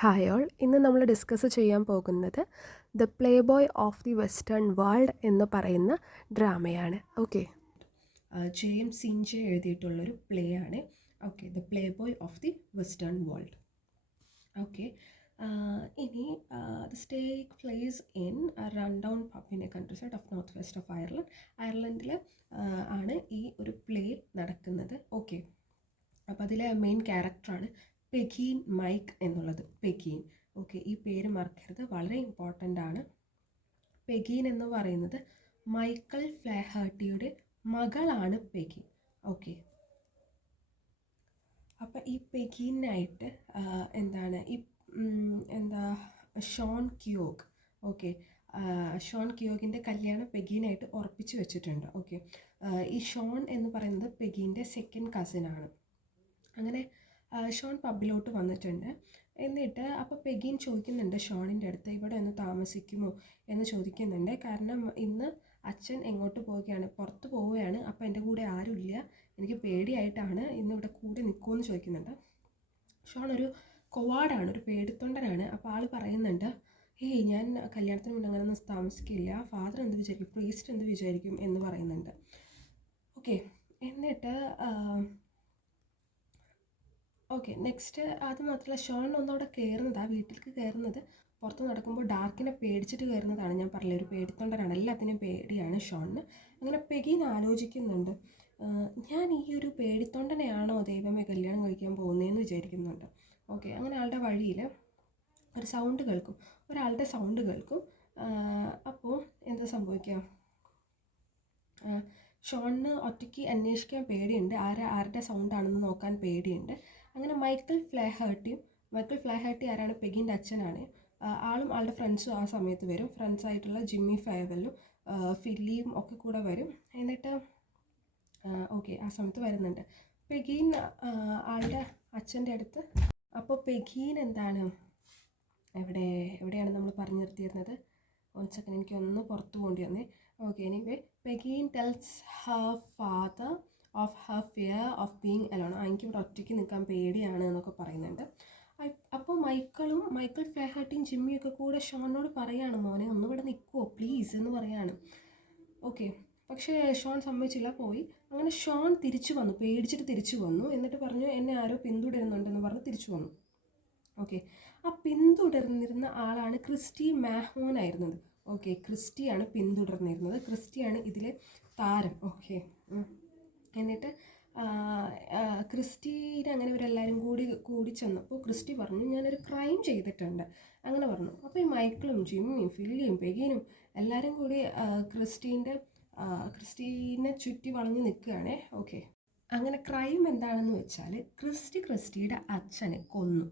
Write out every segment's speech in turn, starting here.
Hi all, ഇന്ന് നമ്മൾ discuss ചെയ്യാൻ പോകുന്നത് the playboy of the western world എന്ന് പറയുന്ന ഡ്രാമയാണ്. ഓക്കെ, ജെയിം സിൻജെ എഴുതിയിട്ടുള്ളൊരു പ്ലേ ആണ്. Okay, the playboy of the western world. Okay, ഇനി the stay places in run down pub in a countryside of north west of Ireland. അയർലൻഡിൽ ആണ് ഈ ഒരു പ്ലേ നടക്കുന്നത്. ഓക്കെ, അപ്പോൾ അതിലെ മെയിൻ ക്യാരക്ടറാണ് പെഗീൻ മൈക്ക് എന്നുള്ളത്. പെഗീൻ, ഓക്കെ, ഈ പേര് മറക്കരുത്, വളരെ ഇമ്പോർട്ടൻ്റ് ആണ്. പെഗീൻ എന്ന് പറയുന്നത് മൈക്കൽ ഫ്ലാഹേർട്ടിയുടെ മകളാണ് പെഗീൻ. ഓക്കെ, അപ്പം ഈ പെഗീനായിട്ട് എന്താണ് ഈ ഷോൺ കിയോഗ്. ഓക്കെ, ഷോൺ കിയോഗിൻ്റെ കല്യാണം പെഗീനായിട്ട് ഉറപ്പിച്ച് വെച്ചിട്ടുണ്ട്. ഓക്കെ, ഈ ഷോൺ എന്ന് പറയുന്നത് പെഗീൻ്റെ സെക്കൻഡ് കസിനാണ്. അങ്ങനെ ഷോൺ പബ്ബിലോട്ട് വന്നിട്ടുണ്ട്. എന്നിട്ട് അപ്പോൾ പെഗീൻ ചോദിക്കുന്നുണ്ട് ഷോണിൻ്റെ അടുത്ത്, ഇവിടെ ഒന്ന് താമസിക്കുമോ എന്ന് ചോദിക്കുന്നുണ്ട്. കാരണം ഇന്ന് അച്ഛൻ എങ്ങോട്ട് പോവുകയാണ്, പുറത്ത് പോവുകയാണ്, അപ്പോൾ എൻ്റെ കൂടെ ആരുമില്ല, എനിക്ക് പേടിയായിട്ടാണ്, ഇന്ന് ഇവിടെ കൂടെ നിൽക്കുമെന്ന് ചോദിക്കുന്നുണ്ട്. ഷോൺ ഒരു കൊവാടാണ്, ഒരു പേടിത്തൊണ്ടനാണ്. അപ്പോൾ ആൾ പറയുന്നുണ്ട്, ഏയ് ഞാൻ കല്യാണത്തിന് മുന്നേ അങ്ങനെയൊന്നും താമസിക്കില്ല, ഫാദർ എന്ത് വിചാരിക്കും, പ്രീസ്റ്റ് എന്ത് വിചാരിക്കും എന്ന് പറയുന്നുണ്ട്. ഓക്കെ, എന്നിട്ട് ഓക്കെ, നെക്സ്റ്റ് അത് മാത്രമല്ല, ഷോൺ ഒന്നവിടെ കയറുന്നത്, ആ വീട്ടിലേക്ക് കയറുന്നത് പുറത്ത് നടക്കുമ്പോൾ ഡാർക്കിനെ പേടിച്ചിട്ട് കയറുന്നതാണ്. ഞാൻ പറഞ്ഞില്ല, ഒരു പേടിത്തൊണ്ടനാണ്, എല്ലാത്തിനും പേടിയാണ് ഷോണിന്. അങ്ങനെ പെഗീൻ ആലോചിക്കുന്നുണ്ട്, ഞാൻ ഈ ഒരു പേടിത്തൊണ്ടനെയാണോ ദൈവമേ കല്യാണം കഴിക്കാൻ പോകുന്നതെന്ന് വിചാരിക്കുന്നുണ്ട്. ഓക്കെ, അങ്ങനെ ആളുടെ വഴിയിൽ ഒരു സൗണ്ട് കേൾക്കും, ഒരാളുടെ സൗണ്ട് കേൾക്കും. അപ്പോൾ എന്താ സംഭവിക്കുക, ഷോണിന് ഒറ്റയ്ക്ക് അന്വേഷിക്കാൻ പേടിയുണ്ട്, ആരുടെ സൗണ്ടാണെന്ന് നോക്കാൻ പേടിയുണ്ട്. അങ്ങനെ മൈക്കൽ ഫ്ലാഹേർട്ടി ആരാണ്, പെഗീൻ്റെ അച്ഛനാണ്. ആളും ആളുടെ ഫ്രണ്ട്സും ആ സമയത്ത് വരും. ഫ്രണ്ട്സായിട്ടുള്ള ജിമ്മി ഫേവലും ഫില്ലിയും ഒക്കെ കൂടെ വരും. എന്നിട്ട് ഓക്കെ, ആ സമയത്ത് വരുന്നുണ്ട് പെഗീൻ ആളുടെ അച്ഛൻ്റെ അടുത്ത്. അപ്പോൾ പെഗീൻ എന്താണ്, എവിടെയാണ് നമ്മൾ പറഞ്ഞു നിർത്തിയിരുന്നത്, 1 സെക്കൻഡ്, എനിക്കൊന്ന് പുറത്ത് പോകേണ്ടി വന്നേ. Okay, anyway Pegeen tells her father of her fear of being alone. എനിക്കിവിടെ ഒറ്റയ്ക്ക് നിൽക്കാൻ പേടിയാണ് എന്നൊക്കെ പറയുന്നുണ്ട്. അപ്പോൾ മൈക്കൽ ഫ്ലാഹേർട്ടിയും ജിമ്മിയൊക്കെ കൂടെ ഷോണിനോട് പറയാണ്, മോനെ ഒന്നുകൂടെ നിൽക്കുമോ പ്ലീസ് എന്ന് പറയാണ്. ഓക്കെ, പക്ഷേ ഷോൺ സമ്മതിച്ചില്ല, പോയി. അങ്ങനെ ഷോൺ തിരിച്ചു വന്നു, പേടിച്ചിട്ട് തിരിച്ചു വന്നു. എന്നിട്ട് പറഞ്ഞു, എന്നെ ആരോ പിന്തുടരുന്നുണ്ടെന്ന് പറഞ്ഞ് തിരിച്ചു വന്നു. ഓക്കെ, ആ പിന്തുടർന്നിരുന്ന ആളാണ് ക്രിസ്റ്റി മാഹോൻ ആയിരുന്നത്. ഓക്കെ, ക്രിസ്റ്റിയാണ് പിന്തുടർന്നിരുന്നത്, ക്രിസ്റ്റിയാണ് ഇതിലെ താരം. ഓക്കെ, എന്നിട്ട് ക്രിസ്റ്റീനെ അങ്ങനെ ഇവരെല്ലാവരും കൂടി ചെന്നപ്പോൾ ക്രിസ്റ്റി പറഞ്ഞു, ഞാനൊരു ക്രൈം ചെയ്തിട്ടുണ്ട് അങ്ങനെ പറഞ്ഞു. അപ്പോൾ ഈ മൈക്കിളും ജിമ്മിയും ഫില്ലിയും പെഗീനും എല്ലാവരും കൂടി ക്രിസ്റ്റീനെ ചുറ്റി വളഞ്ഞ് നിൽക്കുകയാണേ. ഓക്കെ, അങ്ങനെ ക്രൈം എന്താണെന്ന് വെച്ചാൽ ക്രിസ്റ്റിയുടെ അച്ഛനെ കൊന്നു,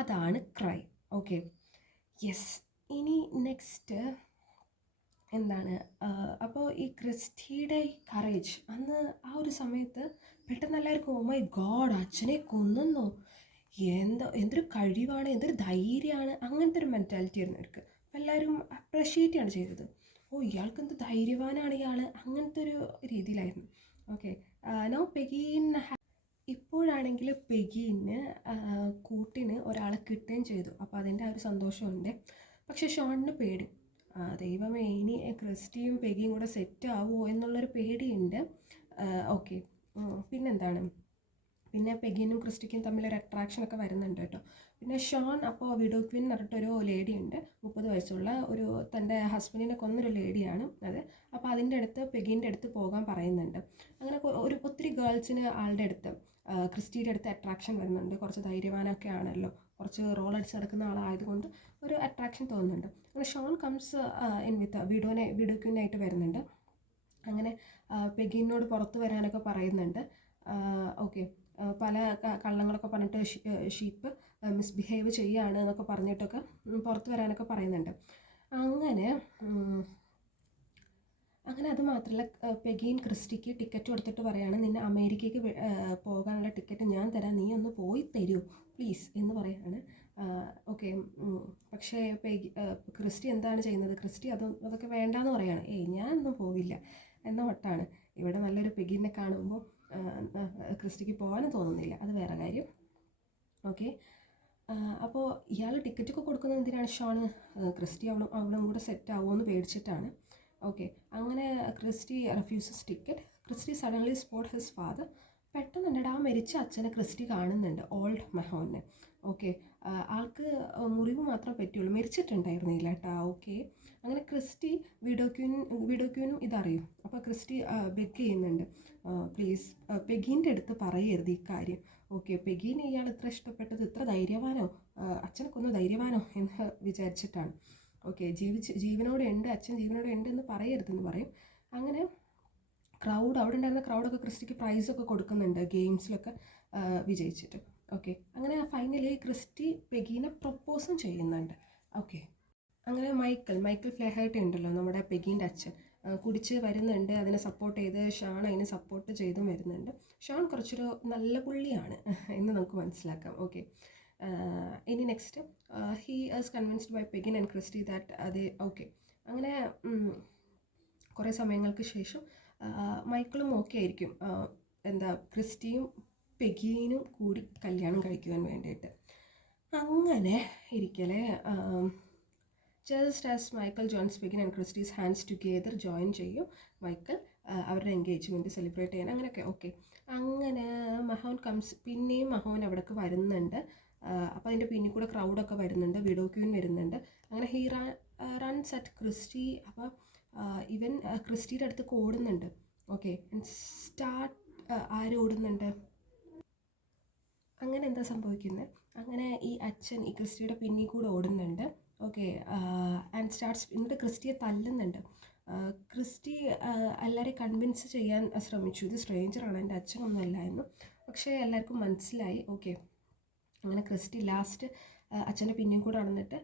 അതാണ് ക്രൈം. Okay, yes. ഇനി നെക്സ്റ്റ് എന്താണ്, അപ്പോൾ ഈ ക്രിസ്റ്റിയുടെ കറേജ്, അന്ന് ആ ഒരു സമയത്ത് പെട്ടെന്ന് എല്ലാവർക്കും, ഓ മൈ ഗോഡ്, അച്ഛനെ കൊന്നോ, എന്തൊരു കഴിവാണ്, എന്തൊരു ധൈര്യമാണ്, അങ്ങനത്തെ ഒരു മെൻറ്റാലിറ്റി ആയിരുന്നു അവർക്ക്. അപ്പോൾ എല്ലാവരും അപ്രിഷ്യേറ്റ് ആണ് ചെയ്തത്, ഓ ഇയാൾക്ക് എന്ത് ധൈര്യവാനാണ് ഇയാൾ, അങ്ങനത്തെ ഒരു രീതിയിലായിരുന്നു. ഓക്കെ, നൗ പെഗീൻ ഇപ്പോഴാണെങ്കിൽ പെഗീന് കൂട്ടിന് ഒരാളെ കിട്ടുകയും ചെയ്തു. അപ്പോൾ അതിൻ്റെ ആ ഒരു സന്തോഷമുണ്ട്. പക്ഷേ ഷോണിന് പേടി, ദൈവമേ ഇനി ക്രിസ്റ്റിയും പെഗിയും കൂടെ സെറ്റ് ആവുമോ എന്നുള്ളൊരു പേടിയുണ്ട്. ഓക്കെ, പിന്നെന്താണ്, പിന്നെ പെഗീനും ക്രിസ്റ്റിക്കും തമ്മിലൊരു അട്രാക്ഷനൊക്കെ വരുന്നുണ്ട് കേട്ടോ. പിന്നെ ഷോൺ, അപ്പോൾ വിഡോ ക്വീൻ എന്ന് പറഞ്ഞിട്ടൊരു ലേഡിയുണ്ട്, 30 വയസ്സുള്ള ഒരു, തൻ്റെ ഹസ്ബൻഡിനെ കൊന്നൊരു ലേഡിയാണ് അത്. അപ്പോൾ അതിൻ്റെ അടുത്ത് പെഗീൻ്റെ അടുത്ത് പോകാൻ പറയുന്നുണ്ട്. അങ്ങനെ ഒത്തിരി ഗേൾസിന് ആളുടെ അടുത്ത്, ക്രിസ്റ്റിയുടെ അടുത്ത് അട്രാക്ഷൻ വരുന്നുണ്ട്. കുറച്ച് ധൈര്യവാനൊക്കെ ആണല്ലോ, കുറച്ച് റോൾ അടിച്ച് നടക്കുന്ന ആളായതുകൊണ്ട് ഒരു അട്രാക്ഷൻ തോന്നുന്നുണ്ട്. അങ്ങനെ Shawn comes in with widow ക്വീനായിട്ട് വരുന്നുണ്ട്. അങ്ങനെ പെഗീനോട് പുറത്ത് വരാനൊക്കെ പറയുന്നുണ്ട്. ഓക്കെ, പല കള്ളങ്ങളൊക്കെ പറഞ്ഞിട്ട് ഷീപ്പ് മിസ്ബിഹേവ് ചെയ്യുകയാണ് എന്നൊക്കെ പറഞ്ഞിട്ടൊക്കെ പുറത്ത് വരാനൊക്കെ പറയുന്നുണ്ട്. അങ്ങനെ അത് മാത്രമല്ല, പെഗീൻ ക്രിസ്റ്റിക്ക് ടിക്കറ്റ് കൊടുത്തിട്ട് പറയാണ്, നിന്നെ അമേരിക്കയ്ക്ക് പോകാനുള്ള ടിക്കറ്റ് ഞാൻ തരാം, നീ ഒന്ന് പോയി തരൂ പ്ലീസ് എന്ന് പറയാണ്. ഓക്കെ, പക്ഷേ ക്രിസ്റ്റി എന്താണ് ചെയ്യുന്നത്, ക്രിസ്റ്റി അതൊക്കെ വേണ്ടാന്ന് പറയാണ്. ഞാനൊന്നും പോവില്ല എന്ന മട്ടാണ്. ഇവിടെ നല്ലൊരു പെഗീനെ കാണുമ്പോൾ ക്രിസ്റ്റിക്ക് പോകാനും തോന്നുന്നില്ല, അത് വേറെ കാര്യം. ഓക്കെ, അപ്പോൾ ഇയാൾ ടിക്കറ്റൊക്കെ കൊടുക്കുന്നത് എന്തിനാണ് ഷോണ്? ക്രിസ്റ്റി അവളും കൂടെ സെറ്റ് ആവുമെന്ന് പേടിച്ചിട്ടാണ്. ഓക്കെ, അങ്ങനെ Christy refuses ticket. Christy suddenly spot his father. പെട്ടെന്നുണ്ടടാ ആ മരിച്ച അച്ഛനെ ക്രിസ്റ്റി കാണുന്നുണ്ട്, ഓൾഡ് മെഹോനെ. ഓക്കെ, ആൾക്ക് മുറിവ് മാത്രമേ പറ്റുള്ളൂ, മരിച്ചിട്ടുണ്ടായിരുന്നില്ല കേട്ടോ. ഓക്കെ, അങ്ങനെ ക്രിസ്റ്റി വിഡോക്യൂനും ഇതറിയും. അപ്പോൾ ക്രിസ്റ്റി ബെഗ് ചെയ്യുന്നുണ്ട്, പ്ലീസ് പെഗീൻ്റെ അടുത്ത് പറയരുത് ഈ കാര്യം. ഓക്കെ, പെഗീനെ ഇയാൾ ഇത്ര ഇഷ്ടപ്പെട്ടത് ഇത്ര ധൈര്യവാനോ, അച്ഛനെ കൊന്നു ധൈര്യവാനോ എന്ന് വിചാരിച്ചിട്ടാണ്. ഓക്കെ, ജീവനോടെ ഉണ്ട്, അച്ഛൻ ജീവനോടെ ഉണ്ട് എന്ന് പറയരുതെന്ന് പറയും. അങ്ങനെ അവിടെ ഉണ്ടായിരുന്ന ക്രൗഡൊക്കെ ക്രിസ്റ്റിക്ക് പ്രൈസൊക്കെ കൊടുക്കുന്നുണ്ട് ഗെയിംസിലൊക്കെ വിജയിച്ചിട്ട്. ഓക്കെ, അങ്ങനെ ഫൈനലി ക്രിസ്റ്റി പെഗീനെ പ്രൊപ്പോസും ചെയ്യുന്നുണ്ട്. ഓക്കെ, അങ്ങനെ മൈക്കിൾ ഫ്ലേഹർട്ടി ഉണ്ടല്ലോ നമ്മുടെ പെഗീൻ്റെ അച്ഛൻ, കുടിച്ച് വരുന്നുണ്ട്, അതിനെ സപ്പോർട്ട് ചെയ്ത് ഷാൺ അതിനെ സപ്പോർട്ട് ചെയ്തും വരുന്നുണ്ട്. ഷാൺ കുറച്ചൊരു നല്ല പുള്ളിയാണ് എന്ന് നമുക്ക് മനസ്സിലാക്കാം. ഓക്കെ, ഇനി next he is convinced by Pegeen and Christy that അത് ഓക്കെ. അങ്ങനെ കുറേ സമയങ്ങൾക്ക് ശേഷം മൈക്കിളും ഓക്കെ ആയിരിക്കും, എന്താ ക്രിസ്റ്റിയും പെഗീനും കൂടി കല്യാണം കഴിക്കുവാൻ വേണ്ടിയിട്ട്. അങ്ങനെ ഇരിക്കലേ just as Michael joins Pegeen and Christy's hands together join ചെയ്യും മൈക്കിൾ അവരുടെ എൻഗേജ്മെൻറ്റ് സെലിബ്രേറ്റ് ചെയ്യാൻ. അങ്ങനെയൊക്കെ ഓക്കെ. അങ്ങനെ മഹോൻ പിന്നെയും മഹോൻ അവിടേക്ക് വരുന്നുണ്ട്. അപ്പോൾ അതിൻ്റെ പിന്നിൽ കൂടെ ക്രൗഡൊക്കെ വരുന്നുണ്ട്, വിഡോക്യൂൻ വരുന്നുണ്ട്. അങ്ങനെ ഹീ റൺസ് അറ്റ് ക്രിസ്റ്റി. അപ്പോൾ ഇവൻ ക്രിസ്റ്റിയുടെ അടുത്ത് ഓടുന്നുണ്ട്. ഓക്കെ, സ്റ്റാർട്ട് ആര് ഓടുന്നുണ്ട്? അങ്ങനെ എന്താ സംഭവിക്കുന്നത്? അങ്ങനെ ഈ അച്ഛൻ ഈ ക്രിസ്റ്റിയുടെ പിന്നിൽ കൂടെ ഓടുന്നുണ്ട്. ഓക്കെ, ആൻഡ് സ്റ്റാർട്ട്സ് എന്നിട്ട് ക്രിസ്റ്റിയെ തല്ലുന്നുണ്ട്. ക്രിസ്റ്റി എല്ലാവരെയും കൺവിൻസ് ചെയ്യാൻ ശ്രമിച്ചു, ഇത് സ്ട്രേഞ്ചറാണ്, എൻ്റെ അച്ഛനൊന്നുമല്ല എന്ന്. പക്ഷേ എല്ലാവർക്കും മനസ്സിലായി. ഓക്കെ, അങ്ങനെ ക്രിസ്റ്റി ലാസ്റ്റ് അച്ഛൻ്റെ പിന്നെയും കൂടെ നടന്നിട്ട്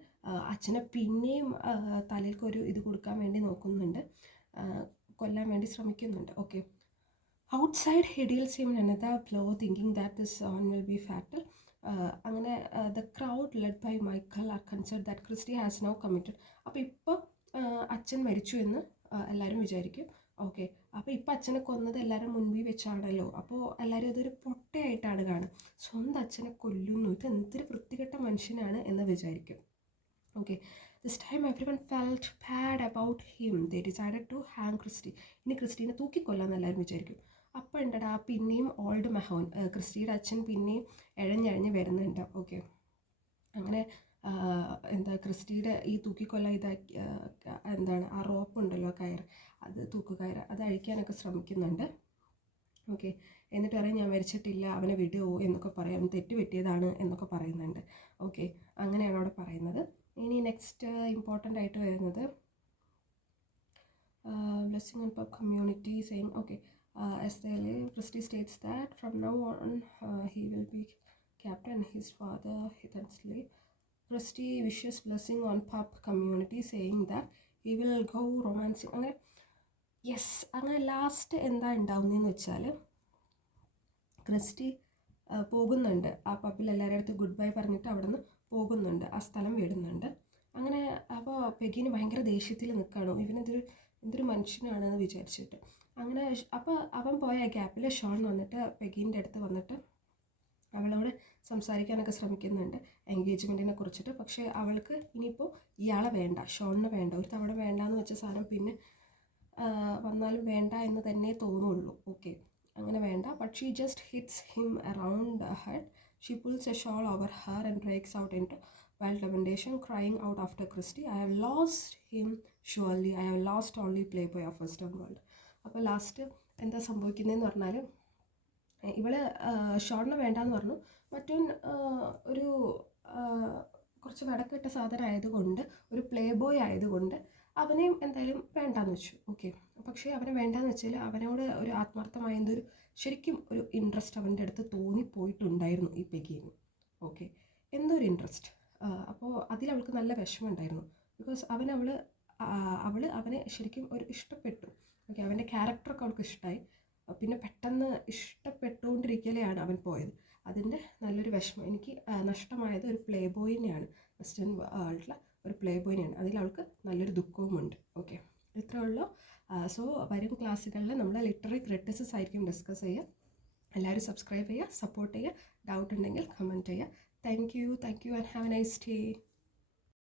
അച്ഛനെ പിന്നെയും തലയിൽക്കൊരു ഇത് കൊടുക്കാൻ വേണ്ടി നോക്കുന്നുണ്ട്, കൊല്ലാൻ വേണ്ടി ശ്രമിക്കുന്നുണ്ട്. Okay, outside he deals him another blow thinking that this one will be fatal. അങ്ങനെ the crowd led by Michael are consider that Christy has now committed. അപ്പോൾ ഇപ്പോൾ അച്ഛൻ മരിച്ചു എന്ന് എല്ലാവരും വിചാരിക്കും. ഓക്കെ, അപ്പോൾ ഇപ്പോൾ അച്ഛനെ കൊന്നത് എല്ലാവരും മുൻപിൽ വെച്ചാണല്ലോ, അപ്പോൾ എല്ലാവരും ഇതൊരു പൊട്ടയായിട്ടാണ് കാണുക. സ്വന്തം അച്ഛനെ കൊല്ലുന്നു, ഇത് എന്തൊരു വൃത്തികെട്ട മനുഷ്യനാണ് എന്ന് വിചാരിക്കും. Okay, this time everyone felt bad about him. They decided to hang Christie. ഇനി ക്രിസ്റ്റീനെ തൂക്കിക്കൊല്ലാന്ന് എല്ലാവരും വിചാരിക്കും. അപ്പോൾ ഉണ്ടടാ പിന്നെയും ഓൾഡ് മെഹോൻ, ക്രിസ്റ്റിയുടെ അച്ഛൻ പിന്നെയും എഴഞ്ഞഴഞ്ഞ് വരുന്നുണ്ട്. ഓക്കെ, അങ്ങനെ എന്താ ക്രിസ്റ്റിയുടെ ഈ തൂക്കിക്കൊല്ല ഇതാക്കി എന്താണ് ആ റോപ്പ് ഉണ്ടല്ലോ, കയർ, അത് തൂക്കുകയർ, അത് അഴിക്കാനൊക്കെ ശ്രമിക്കുന്നുണ്ട്. ഓക്കെ, എന്നിട്ട് പറയും ഞാൻ മരിച്ചിട്ടില്ല, അവനെ വിടുമോ എന്നൊക്കെ പറയാം, തെറ്റ് പറ്റിയതാണ് എന്നൊക്കെ പറയുന്നുണ്ട്. ഓക്കെ, അങ്ങനെയാണ് അവിടെ പറയുന്നത്. ഇനി നെക്സ്റ്റ് ഇമ്പോർട്ടൻ്റ് ആയിട്ട് വരുന്നത് blessing on pub community saying. Okay, as they live, Christy states that from now on he will be captain, his father Hithensley. Christy wishes blessing on pub community saying that he will go romancing. അങ്ങനെ yes, അങ്ങനെ last എന്താ ഉണ്ടാവുന്നതെന്ന് വെച്ചാൽ Christy പോകുന്നുണ്ട് ആ പബ്ബിൽ, എല്ലാവരുടെ അടുത്ത് good bye പറഞ്ഞിട്ട് അവിടെ നിന്ന് പോകുന്നുണ്ട്, ആ സ്ഥലം വിടുന്നുണ്ട്. അങ്ങനെ അപ്പോൾ പെഗിന് ഭയങ്കര ദേഷ്യത്തിൽ നിൽക്കുകയാണോ, എന്തൊരു മനുഷ്യനാണെന്ന് വിചാരിച്ചിട്ട്. അങ്ങനെ അപ്പോൾ അവൻ പോയ ഗ്യാപ്പിൽ ഷോൺ വന്നിട്ട് പെഗീൻ്റെ അടുത്ത് വന്നിട്ട് അവളോട് സംസാരിക്കാനൊക്കെ ശ്രമിക്കുന്നുണ്ട് എൻഗേജ്മെൻറ്റിനെ കുറിച്ചിട്ട്. പക്ഷേ അവൾക്ക് ഇനിയിപ്പോൾ ഇയാളെ വേണ്ട, ഷോണിനെ വേണ്ട, ഒരു തവണ വേണ്ടാന്ന് വെച്ച സാധനം പിന്നെ വന്നാലും വേണ്ട എന്ന് തന്നെ തോന്നുള്ളൂ. ഓക്കെ, അങ്ങനെ വേണ്ട. But she just hits him around head. She pulls a shawl over her and breaks out into wild lamentation, crying out after Christy, I have lost him surely, I have lost only playboy of Western world. അപ്പോൾ last എന്താ സംഭവിക്കുന്നതെന്ന് പറഞ്ഞാൽ ഇവള് ഷോണിനെ വേണ്ടാന്ന് പറഞ്ഞു, മറ്റൊൻ ഒരു കുറച്ച് വടക്കിട്ട സാധനം ആയതുകൊണ്ട്, ഒരു പ്ലേ ബോയ് ആയതുകൊണ്ട് അവനെയും എന്തായാലും വേണ്ടാന്ന് വെച്ചു. ഓക്കെ, പക്ഷേ അവനെ വേണ്ടാന്ന് വെച്ചാൽ അവനോട് ഒരു ആത്മാർത്ഥമായ എന്തൊരു ശരിക്കും ഒരു ഇൻട്രസ്റ്റ് അവൻ്റെ അടുത്ത് തോന്നിപ്പോയിട്ടുണ്ടായിരുന്നു ഈ പെഗീന്. ഓക്കെ, എന്തോ ഒരു ഇൻട്രസ്റ്റ്. അപ്പോൾ അതിലവൾക്ക് നല്ല വിഷമമുണ്ടായിരുന്നു. ബിക്കോസ് അവനെ ശരിക്കും ഒരു ഇഷ്ടപ്പെട്ടു. ഓക്കെ, അവൻ്റെ ക്യാരക്ടറൊക്കെ അവൾക്ക് ഇഷ്ടമായി. പിന്നെ പെട്ടെന്ന് ഇഷ്ടപ്പെട്ടുകൊണ്ടിരിക്കലെയാണ് അവൻ പോയത്. അതിൻ്റെ നല്ലൊരു വിഷമം എനിക്ക് നഷ്ടമായത് ഒരു പ്ലേ ബോയിനെയാണ്, വെസ്റ്റേൺ വേൾഡിലെ ഒരു പ്ലേ ബോയിനെയാണ്. അതിൽ അവൾക്ക് നല്ലൊരു ദുഃഖവുമുണ്ട്. ഓക്കെ, ഇത്രയേ ഉള്ളൂ. സോ വരും ക്ലാസ്സുകളിൽ നമ്മൾ ലിറ്റററി ക്രിറ്റിസിസം ആയിരിക്കും ഡിസ്കസ് ചെയ്യുക. എല്ലാവരും സബ്സ്ക്രൈബ് ചെയ്യുക, സപ്പോർട്ട് ചെയ്യുക, ഡൗട്ട് ഉണ്ടെങ്കിൽ കമൻറ്റ് ചെയ്യുക. Thank you and have A nice day.